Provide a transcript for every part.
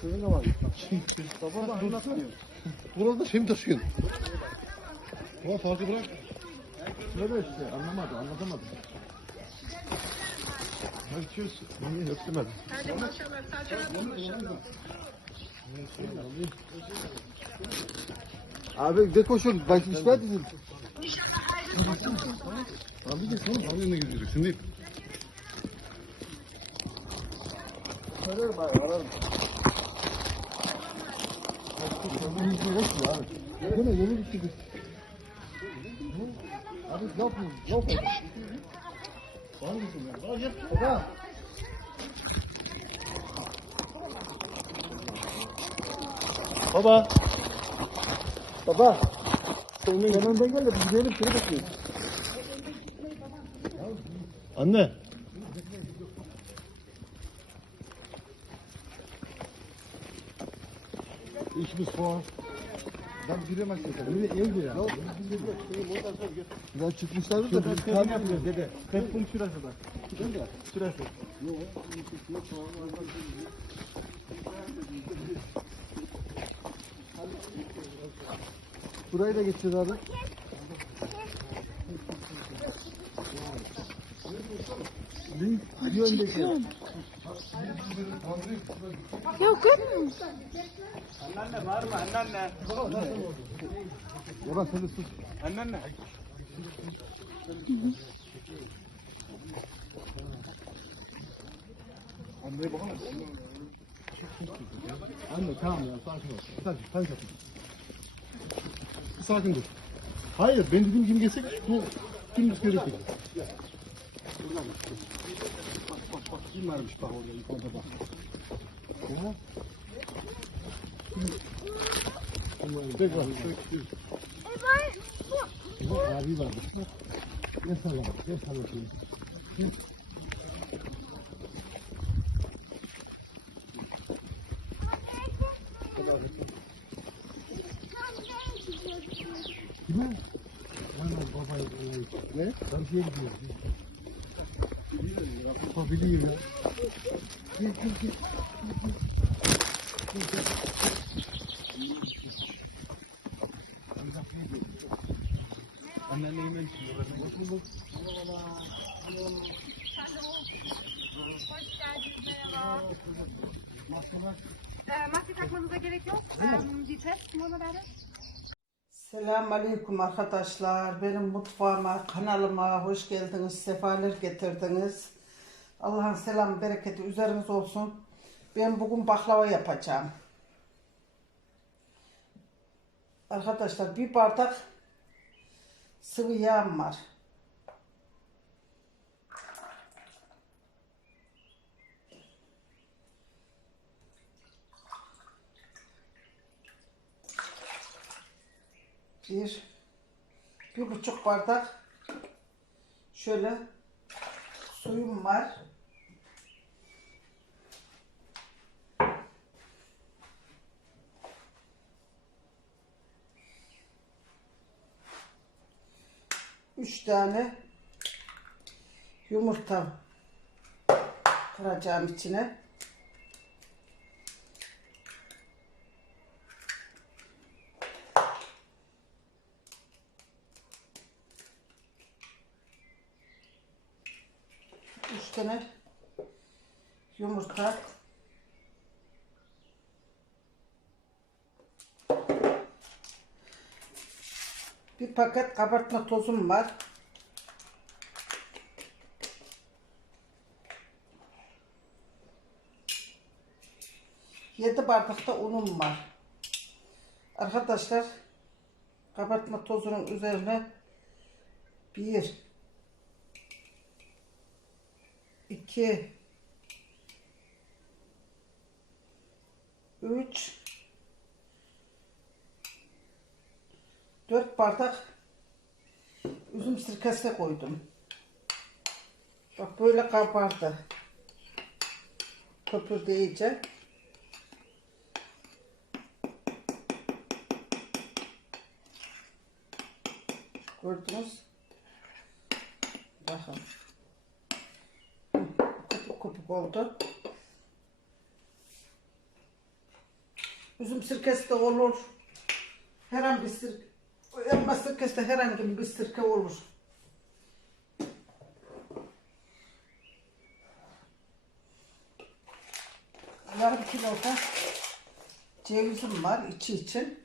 Şurada var. Baba da anlatmıyor. Burada şey mi taşıyorsun? Ulan farkı bırak. Şurada işte anlamadı anlatamadı. Herkes niye yetmedi? Abi de koşun. Ben şikayet edeyim. Abi de sen bana ne gidiyorsun değil. Ararım abi ararım. Değil mi? Yeni bir. Abi ne yapıyorsun? Ne yapıyorsun? Baba. Baba. Baba. Sen yanından gel de biz gidelim seni bekliyoruz. Anne. Falan. Ben giremezsin sen. Öyle evde ya. Ya çıkmışlardı da biz kan yapıyoruz dede. Kum şurası da. Şurası. Şurası. Burayı da geçeceğiz abi. Bir öndeki. Ya görmüyor musun? Ya bak sen de sus. Anneye bakar mısın? Anne tamam ya sakin ol. Sakin, sakin, sakin. Sakin dur. Hayır ben dediğim gibi geçsek bu dümdüz gerekir. Bak bak bak kim varmış bak orada yukarıda bak. Ya. Tekrar. Bu abi varmış bak. Ne sallama, ne sallama. Kime? Aman babayı babayı. Ne? Karşıya gidiyoruz. Yapabiliyor ya. Gel gel gel. Ee, maske takmanıza gerek yok. Ee, bir test mola verin. Selamünaleyküm arkadaşlar. Benim mutfağıma, kanalıma hoş geldiniz, sefalar getirdiniz. Allah'ın selam, bereketi üzeriniz olsun. Ben bugün baklava yapacağım. Arkadaşlar bir bardak sıvı yağım var. Bir, bir buçuk bardak şöyle suyum var. Üç tane yumurta kıracağım içine. Üç tane yumurta. Bir paket kabartma tozum var. Yedi bardak da unum var. Arkadaşlar kabartma tozunun üzerine bir 2 3 4 bardak üzüm sirkesi koydum. Bak böyle kabardı. Köpür iyice. Gördünüz. Bakın. Kopuk kopuk oldu. Üzüm sirkesi de olur. Her an bir sirke, elma sirkesi de herhangi bir sirke olur. Yarım kilo da cevizim var içi için.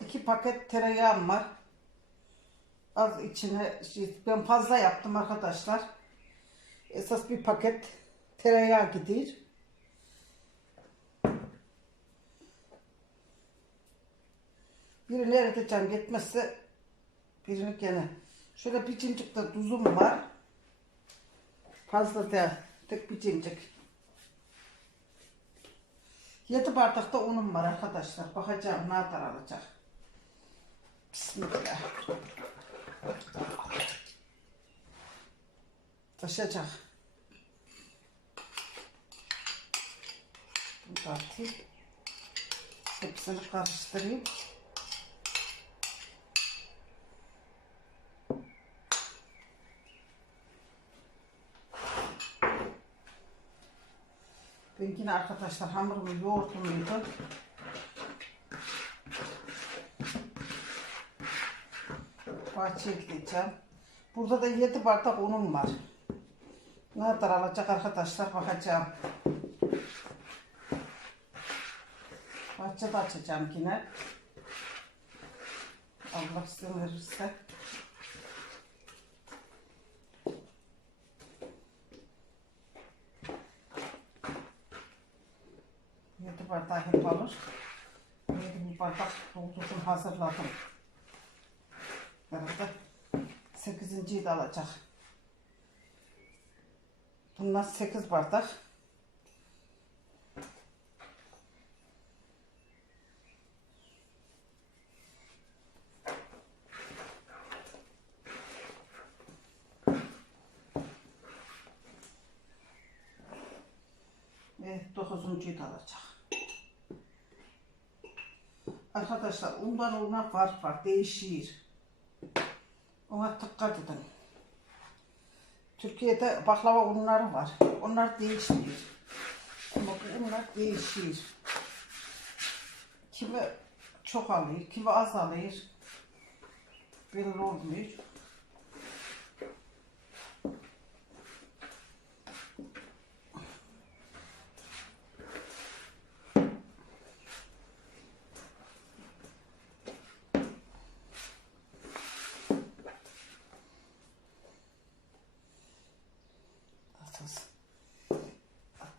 İki paket tereyağım var. Az içine ben fazla yaptım arkadaşlar. Esas bir paket tereyağı gidiyor. Birini eriteceğim yetmezse birini gene. Şöyle bir cincik de tuzum var. Fazla değil. Tek bir cincik. Yedi bardak da unum var arkadaşlar. Bakacağım ne kadar alacak. Bismillah. Taşacak. Bunu da atayım. Hepsini karıştırayım. Ben yine arkadaşlar hamurumu yoğurtumuydu. Bahçeye gideceğim. Burada da 7 bardak unum var. Ne kadar alacak arkadaşlar bakacağım. Bahçede açacağım yine. Allah izin verirse. Yedi bardak hep alır. Yedi bardak doldurdum hazırladım. Herhalde sekizinciyi de alacak. Bunlar sekiz bardak. Ve dokuzuncuyu da alacak. Arkadaşlar undan una fark var, değişir. Ona dikkat edin. Türkiye'de baklava unları var. Onlar değişmiyor. Ama bu unlar değişir. Kimi çok alıyor, kimi az alıyor. Belli olmuyor.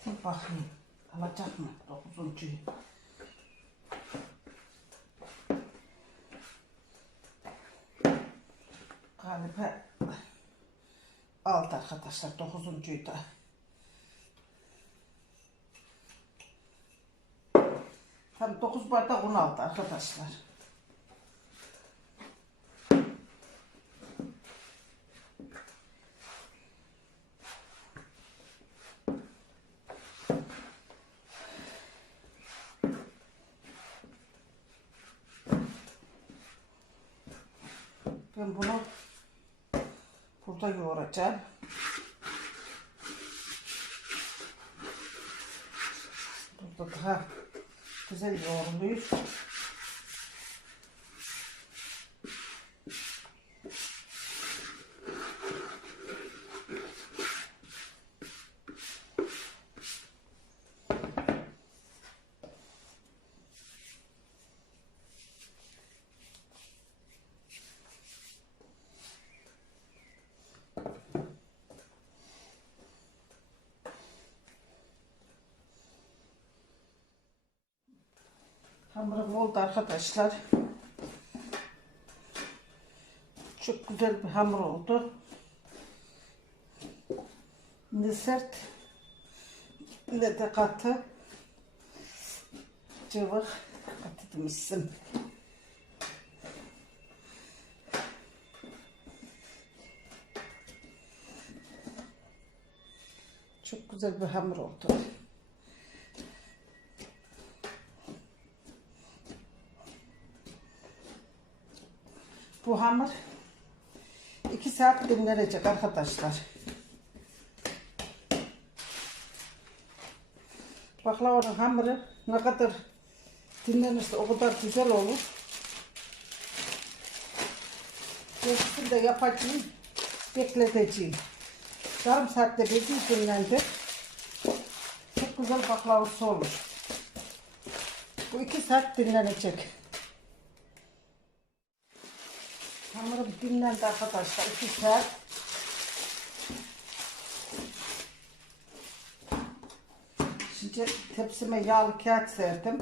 Atayım bakayım. Alacak mı dokuzuncuyu? Galiba aldı arkadaşlar dokuzuncuyu da. Tam dokuz bardak un aldı arkadaşlar. Ben bunu burada yoğuracağım. Burada daha güzel yoğruluyor. Hamurum oldu arkadaşlar. Çok güzel bir hamur oldu. Ne sert ne de katı. Cıvık katı demişsin. Çok güzel bir hamur oldu. Hamur 2 saat dinlenecek arkadaşlar. Baklavanın hamuru ne kadar dinlenirse o kadar güzel olur. Geçsin de yapacağım, bekleteceğim. Yarım saatte bezim dinlendi. Çok güzel baklavası olur. Bu iki saat dinlenecek. Dinlendi arkadaşlar. iki saat. Şimdi tepsime yağlı kağıt serdim.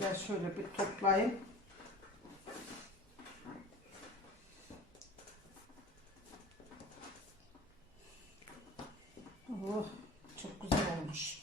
Ya şöyle bir toplayayım. Oh, çok güzel olmuş.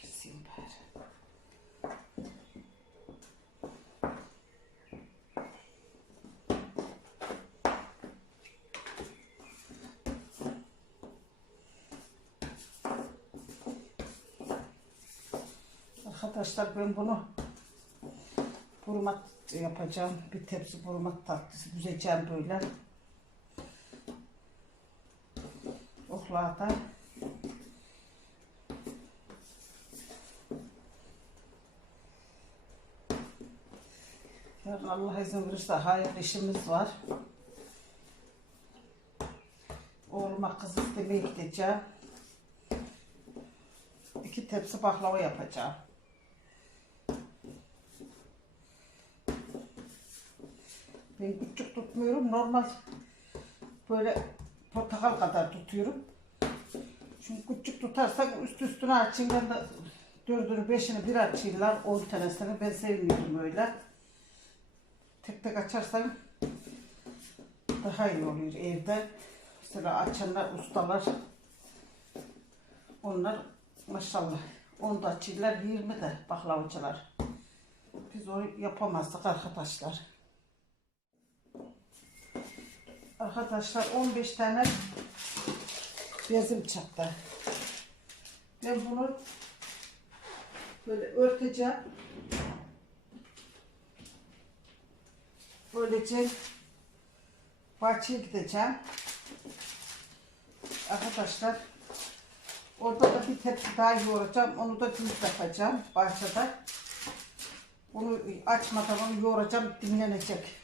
Keseyim bari. Arkadaşlar ben bunu burmat yapacağım. Bir tepsi burmat tatlısı güzeceğim böyle. Oklada. Allah izin verirse hayırlı işimiz var. Oğluma kız istemeye gideceğim. İki tepsi baklava yapacağım. Ben küçük tutmuyorum. Normal böyle portakal kadar tutuyorum. Çünkü küçük tutarsak üst üstüne açayım. Ben de dördünü beşini bir açıyorlar. On tanesini ben sevmiyorum öyle. Tek tek açarsan daha iyi oluyor evde. Mesela açanlar, ustalar onlar maşallah onu da açıyorlar 20 de baklavacılar. Biz onu yapamazdık arkadaşlar. Arkadaşlar 15 tane bezim çıktı. Ben bunu böyle örteceğim. Böylece bahçeye gideceğim. Arkadaşlar orada da bir tepsi daha yoğuracağım. Onu da düz yapacağım bahçede. Bunu açmadan onu yoğuracağım dinlenecek.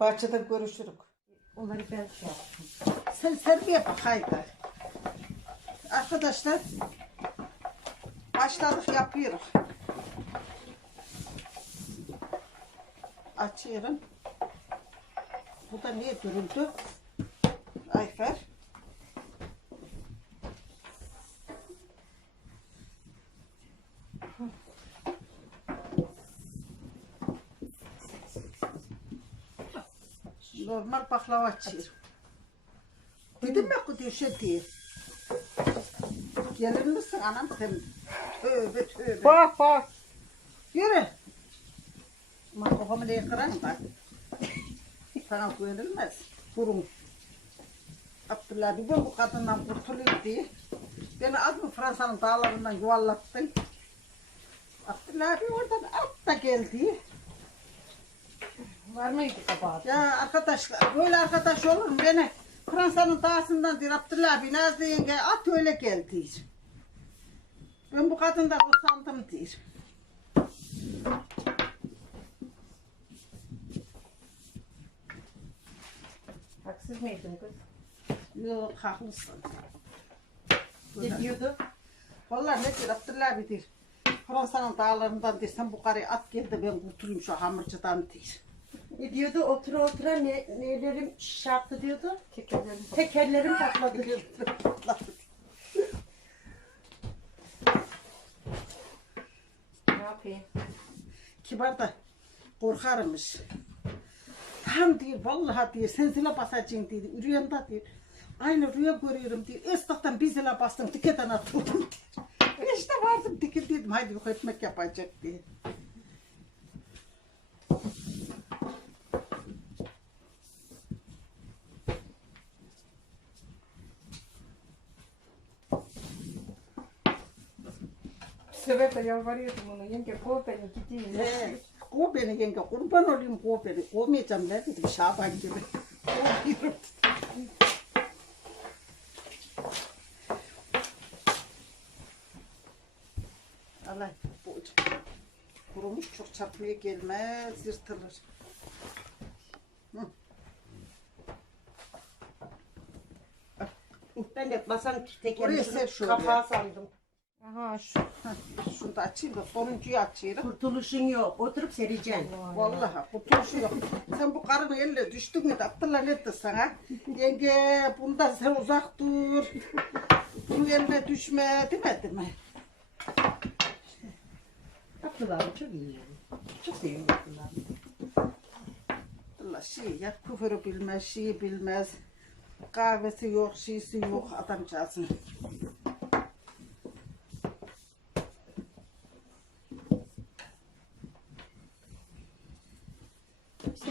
Bahçede görüşürük. Onları ben şey yaptım. Sen sergiye bak haydi. Arkadaşlar başladık yapıyoruz. Açıyorum. Bu da niye dürüldü? Ayfer. Normal baklava açıyorum. Dedim ya kutu şey diye. Gelir misin anam sen? Tövbe tövbe. Bak bak. Yürü. Ama kafamı ne kırarım bak. Sana güvenilmez. Burun. Abdullah abi ben bu kadından kurtulayım diye. Beni az mı Fransa'nın dağlarından yuvarlattın. Abdullah abi oradan at da geldi. Var mıydı kabahat? Ya arkadaşlar böyle arkadaş olur mu? Beni Fransa'nın dağısından diyor Abdullah abi Nazlı yenge at öyle gel diyor. Ben bu kadından usandım diyor. Haksız mıydım kız? Yok haklısın. Ne diyordu? Vallahi ne diyor Abdullah abi diyor. Fransa'nın dağlarından diyor sen bu karıyı at gel de ben kurtulayım şu hamurcudan diyor. Ne diyordu? Otura otura ne, nelerim şarttı diyordu? Tekerlerim Tekerlerim patladı. ne yapayım? Kibar da korkarmış. Tam diyor vallahi diyor sen zile basacaksın diyor. Rüyamda diyor. Aynı rüya görüyorum diye. Esnaftan bir zila bastım dikeden atıldım. işte vardım dikil dedim. Haydi yok ekmek yapacak diye. Sefer de yalvarıyordum ona. Yenge beni gideyim. He, Kov beni yenge kurban olayım kov beni. Kovmayacağım ne dedim Şaban gibi. Kovuyorum. Allah bu kurumuş çok çarpmaya gelmez yırtılır. Ben de şunu şöyle. kapağı sandım. Aha şu. Heh, Şunu da açayım da sonuncuyu açıyorum. Kurtuluşun yok. Oturup sereceksin. Vallahi kurtuluşu yok. Sen bu karının eline düştün mü de Abdullah ne dedi sana? Yenge bundan sen uzak dur. Bu eline düşme demedi mi? Abdullah'ım çok iyi. Çok seviyorum Abdullah'ımı. Allah şey ya küfürü bilmez, şeyi bilmez. Kahvesi yok, şeysi yok adamcağızın.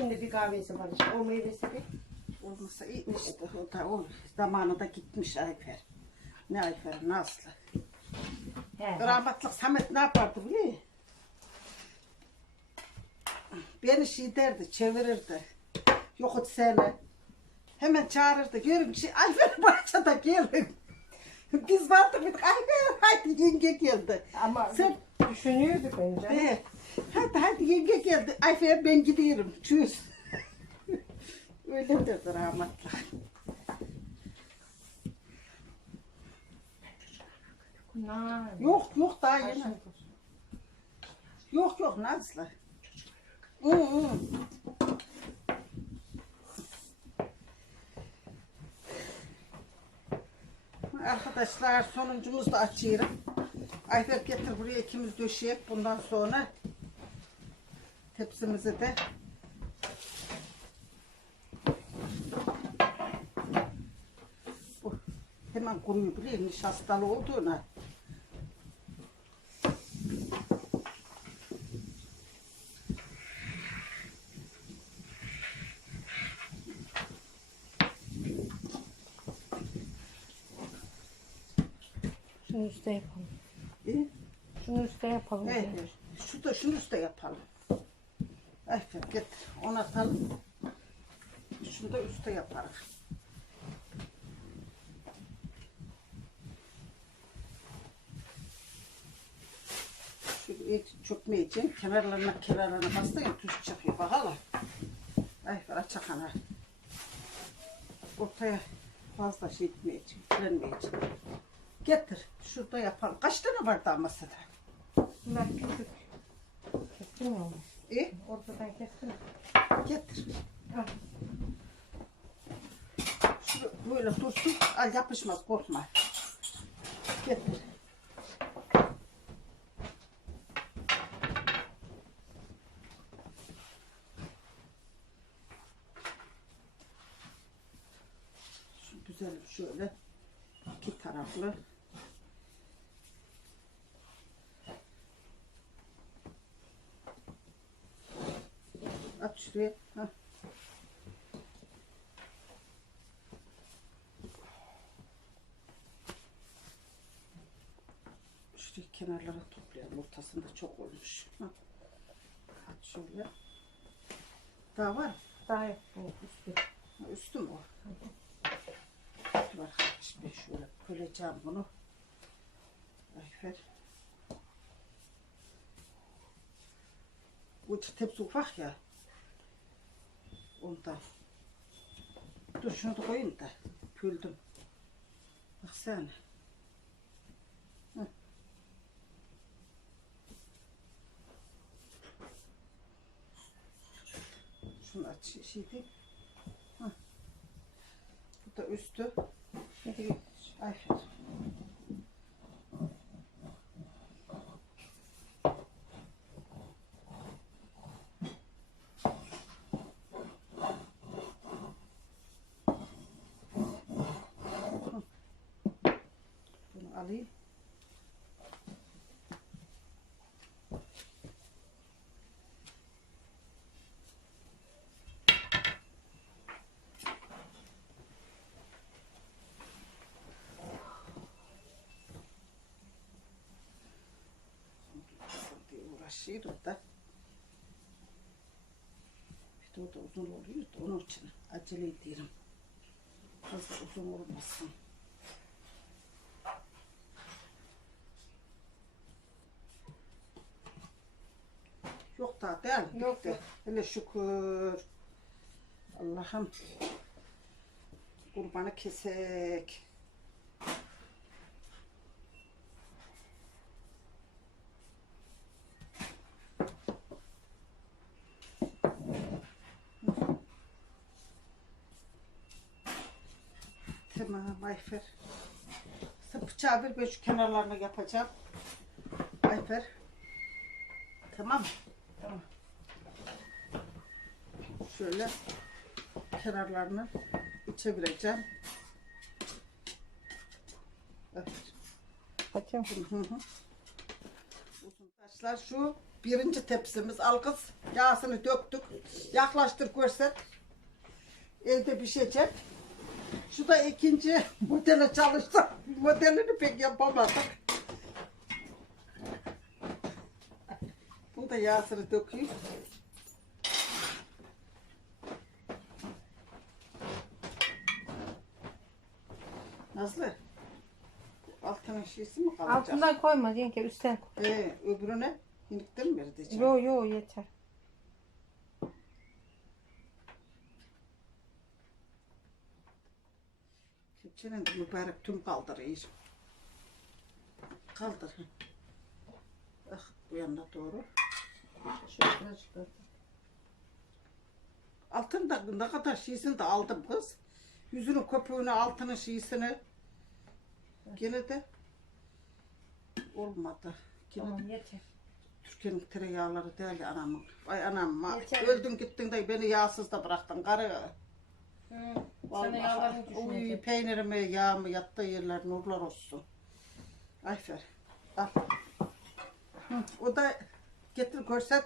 De bir kahvesi var işte. O meyvesi de. Olmasa işte. O da o zamanında gitmiş Ayfer. Ne Ayfer, Nazlı. Rahmetli Samet ne yapardı biliyor musun? Beni şey derdi, çevirirdi. Yok seni. Hemen çağırırdı. Görün şey, Ayfer bahçede gelin. Biz vardık bir Ayfer hadi yenge geldi. Ama Sen düşünüyordu bence. He. Hadi hadi yenge geldi. Ayfer ben gidiyorum. Çüz. Öyle derdi rahmetli. Yok yok daha yeni. Yok yok Nazlı. Hı hı. Arkadaşlar sonuncumuzu da açıyorum. Ayfer getir buraya ikimiz döşeyek bundan sonra tepsimizi de hemen kuruyor musun? Nişastalı olduğuna. Şunu üstte yapalım. İyi. Şunu üstte yapalım. Evet. Şu da şunu üstte yapalım. Ayfer getir. Onu atalım. Şunu da üstte yaparız. Şu et çökmeyeceğim. Kenarlarına kenarlarına bastırayım. Tuş çıkıyor. Bak hala. Ayfer açak ana. Ortaya fazla şey etmeyeceğim. Direnmeyeceğim. Getir. Şurada yapalım. Kaç tane vardı masada? Bunlar küçük. Kestin mi onu? İyi. Ortadan kestin mi? Getir. Al. Şu böyle dursun. Al yapışmaz korkma. Getir. Şu güzel şöyle iki taraflı. Şuraya. Hah. Şurayı kenarlara toplayalım. Ortasında çok olmuş. Aç şöyle. Daha var? Daha yok. Bu üstü. Üstü mü o? Arkadaş ben şöyle böleceğim bunu. Ayfer. Bu tepsi ufak ya. Ondan. Dur şunu da koyayım da. Püldüm. Baksana. Hı. Şunu aç şey değil. Hı. Bu da üstü. Ayfer. Uğraşıyorum da. Bir de o da uzun oluyor da onun için acele ediyorum. Fazla uzun olmasın. Yok daha değil? Yok, yok. Hele şükür. Allah'ım. Kurbanı kesek. Tamam Ayfer. Ver ben şu kenarlarını yapacağım. Ayfer. Tamam? Tamam. Şöyle kenarlarını çevireceğim. Evet. Bakayım. Hı hı. Uzun taşlar şu birinci tepsimiz. Al kız yağsını döktük. Yaklaştır görsen. Evde pişecek. Şu da ikinci modele çalıştım. Modelini pek yapamadık. Bunu da yağsını dökeyim. Nazlı. Altının şişi mi kalacak? Altından koyma yenge üstten koy. Ee, öbürüne inikten mi vereceksin? Yo yo yeter. De mübarek tüm kaldırıyor. Kaldır. Ah bu yanına doğru. Şöyle kaldır. Altın da ne kadar şişini de aldım kız. Yüzünün köpüğünü altının şişini. Gene de olmadı. Gene de Tamam yeter. Türkiye'nin tereyağları değil anamın. Ay anam Yeter. öldün gittin de beni yağsız da bıraktın karı. Hı. Vallahi. Sana yağlarını Uy, düşüneceğim. peynirimi, yağımı yattığı yerler nurlar olsun. Ayfer. Al. Hı, o da getir görset.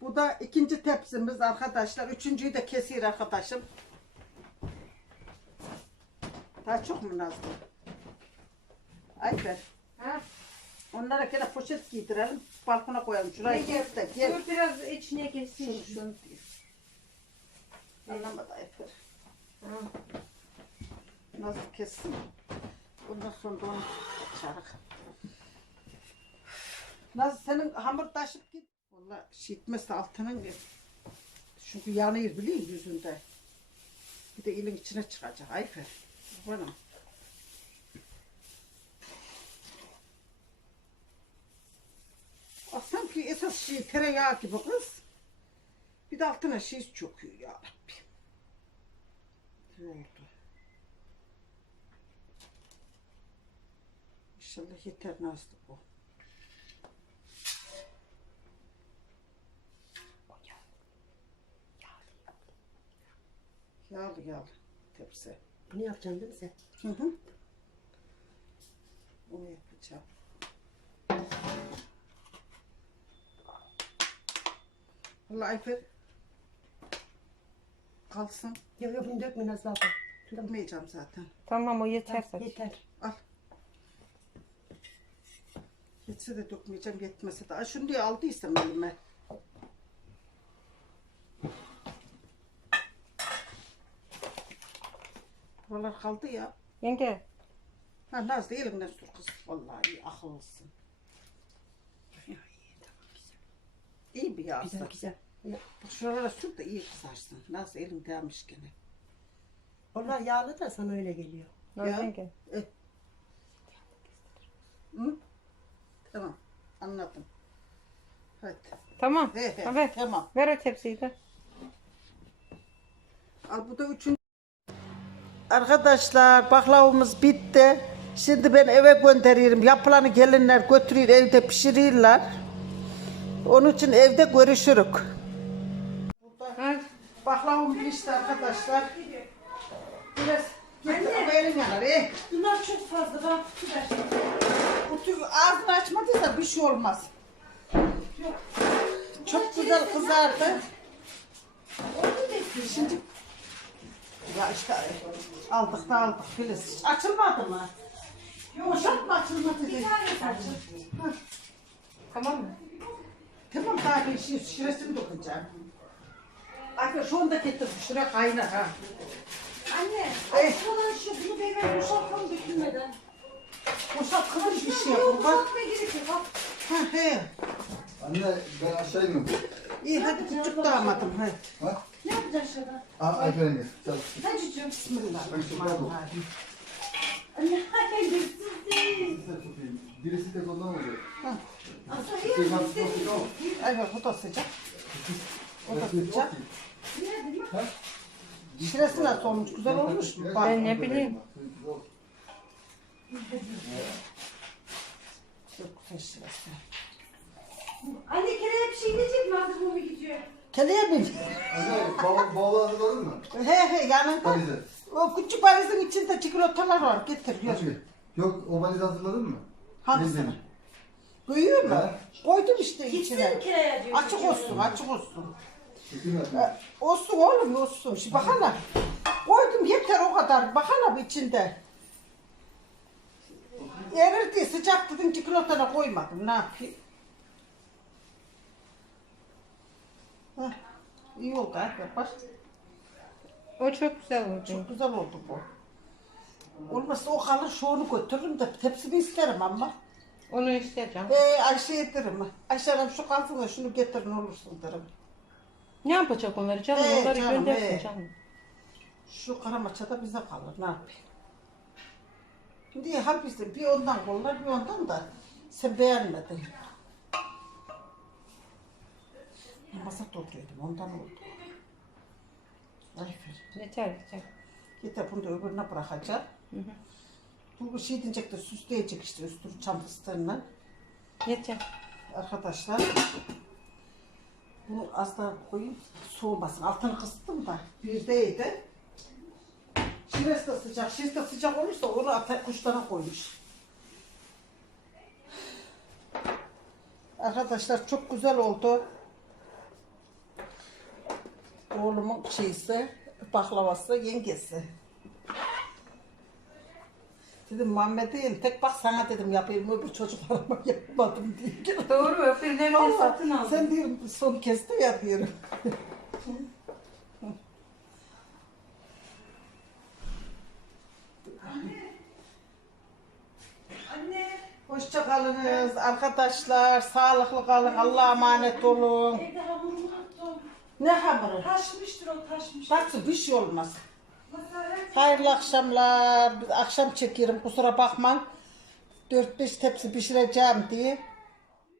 Bu da ikinci tepsimiz arkadaşlar. Üçüncüyü de kesiyor arkadaşım. Daha çok mu Nazlı? Ayfer. Ha? Onlara gene poşet giydirelim. Balkona koyalım. Şuraya gel. Dur biraz içine geçsin. Şunu diyor. Anlamadı Ayfer. Ha. Nasıl kessin? Ondan sonra da onu açarız. Nasıl senin hamur taşıp git. Valla şişmesi altının çünkü yanıyor biliyor musun yüzünde. Bir de elin içine çıkacak Ayfer. Bana. O sanki esas şey tereyağı gibi kız. Bir de altına şiş çöküyor ya Rabbi. Oldu? İnşallah yeter Nazlı bu. Yağlı yağlı tepsi. Bunu yapacaksın değil mi sen? Hı hı. Onu yapacağım. Vallahi Ayfer kalsın. Yok yok bunu dökme Nazlı abla. Tutmayacağım zaten. Tamam o yeter zaten. Yeter. Al. Yetse de dökmeyeceğim, yetmese de. Aa, Şunu diye aldıysam elime. Buralar kaldı ya. Yenge Ha Nazlı elinden sür kız. Vallahi akıllısın. İyi, bir yağ. Güzel güzel. Şuralara sür de iyi kızarsın. Nazlı elim değmiş gene. Onlar yağlı da sana öyle geliyor. Ya. yenge. Hı? Tamam. Anladım. Hadi. Tamam. He he. Ha, ver. Tamam. Ver o tepsiyi de. Al bu da üçüncü. Arkadaşlar baklavamız bitti. Şimdi ben eve gönderiyorum. Yapılanı gelinler götürüyor evde pişiriyorlar. Onun için evde görüşürük. Baklavam pişti arkadaşlar. Biraz getir ama elim yanar. eh. Bunlar çok fazla. Ben bütün ağzını açmadıysa bir şey olmaz. Çok güzel kızardı. Şimdi ya işte aldık da aldık Filiz. Açılmadı mı? Boşalt mı açılmadı diye. Tamam mı? Tamam daha bir şey şiresini dokuyacağım. Anne şu anda getir şuraya kaynar ha. Anne, Ey. falan şu bunu hemen boşaltalım dökülmeden. Boşalt kıvır bir şey yapın bak. Ne gerekiyor? Bak. Ha he. Anne ben aşağı iniyorum. İyi hadi küçük damadım hadi. Ha? Ne yapacaksın şurada? Aa Ayfer Emir. Çal. Hadi çocuğum. Bismillahirrahmanirrahim. Anne, hayır, siz değil. Size tutayım. Birisi tek ondan oluyor. Aslında iyi. hafif hafif al. Evet bu da sıcak. O da sıcak. Şiresi nasıl olmuş? Güzel olmuş mu? Bak. Ben ne bileyim. Çok güzel şiresi. Anne kere bir şey diyecek mi? Hazır bu gidiyor. Keleye bin. Anne hazırladın mı? He he yanında. O küçük valizin içinde çikolatalar var. Getir. Yok. Yok o valizi hazırladın mı? Hangisini? Büyüyor mu? Koydum işte Gitsin içine. Açık olsun, açık olsun. E, olsun oğlum, olsun. Şimdi bakana. Koydum yeter o kadar. Bakana bu içinde. Erir diye sıcak dedim çikolatana koymadım. Ne yapayım? Hah, iyi oldu. Bak O çok güzel oldu. çok güzel oldu bu. Olmazsa o kalır şunu götürürüm de tepsini isterim ama. Onu isteyeceğim. Ee, Ayşe'ye derim. Ayşe Hanım şu kalsın da şunu getirin olursun derim. Ne yapacak onları canım? Ee, onları canım, göndersin ee. canım. Şu karamaça da bize kalır. Ne yapayım? Şimdi hal bizde bir ondan kollar bir ondan da sen beğenmedin. Masa topluyordum ondan oldu. Ayfer. Yeter yeter. Yeter bunu da öbürüne bırakacağım. Bu bir şey diyecek de süsleyecek işte üstünü çam fıstığıyla. Yeter. Arkadaşlar bunu az daha koyayım soğumasın. Altını kıstım da birdeydi. Şiresi de sıcak. Şiresi de sıcak olursa onu atar kuşlara koymuş. Arkadaşlar çok güzel oldu. Oğlumun şeysi, baklavası, yengesi. Dedim Muhammed dedim, tek bak sana dedim yapayım öbür çocuklarıma yapmadım diye. Doğru öpürlerini Vallahi Sen diyorum son kez de ya diyorum. Anne, Hoşça kalınız arkadaşlar. Sağlıklı kalın. Allah'a emanet olun. evde hamurumu unuttum. Ne hamuru? Taşmıştır o taşmış. Taksi bir şey olmaz. Hayırlı akşamlar. Akşam çekiyorum kusura bakmayın. 4-5 tepsi pişireceğim diye.